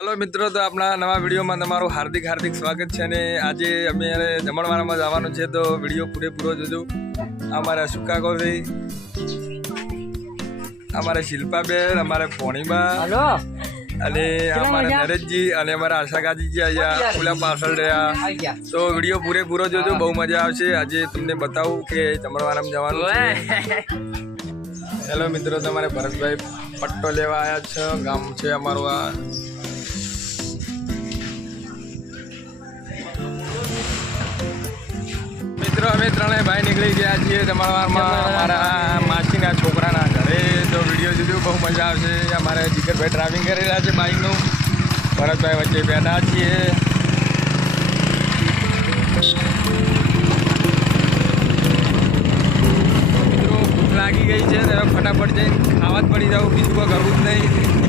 Hello मित्रों, तो अपना नवा वीडियो में तमारू हार्दिक हार्दिक स्वागत है। ने आज अमे जमणवारामां जवानुं छे, तो वीडियो पूरेपूरो जोजो। अमारा सुका कोई, अमारा शिल्पाबेन, अमारा पोणीबा अने अमारा नरेशजी अने अमारा आशाकाजीजी आया ओला पार्सल रह्या। तो वीडियो पूरेपूरो जोजो, बहु मजा आवशे। आज तमने बतावुं के जमणवारामां जवानुं छे। हेलो मित्रों, तमारे भरतभाई पट्टो लेवा आया छे। गाम छे अमारुं आ। मित्रों, अमे त्रणेय भाई निकली गया छे जमणवारमां अमारा मासीना छोकराना घरे। तो विडियो जोजो, बहु मजा आवशे। अमारे जिगरभाई ड्राइविंग करी रह्या छे बाइकनुं, भरतभाई वच्चे बेठा छीए। मित्रों, भूख लागी गई छे, फटाफट जईने खावा ज पड़ी जाव, बीजुं कोई करवुं ज नहीं।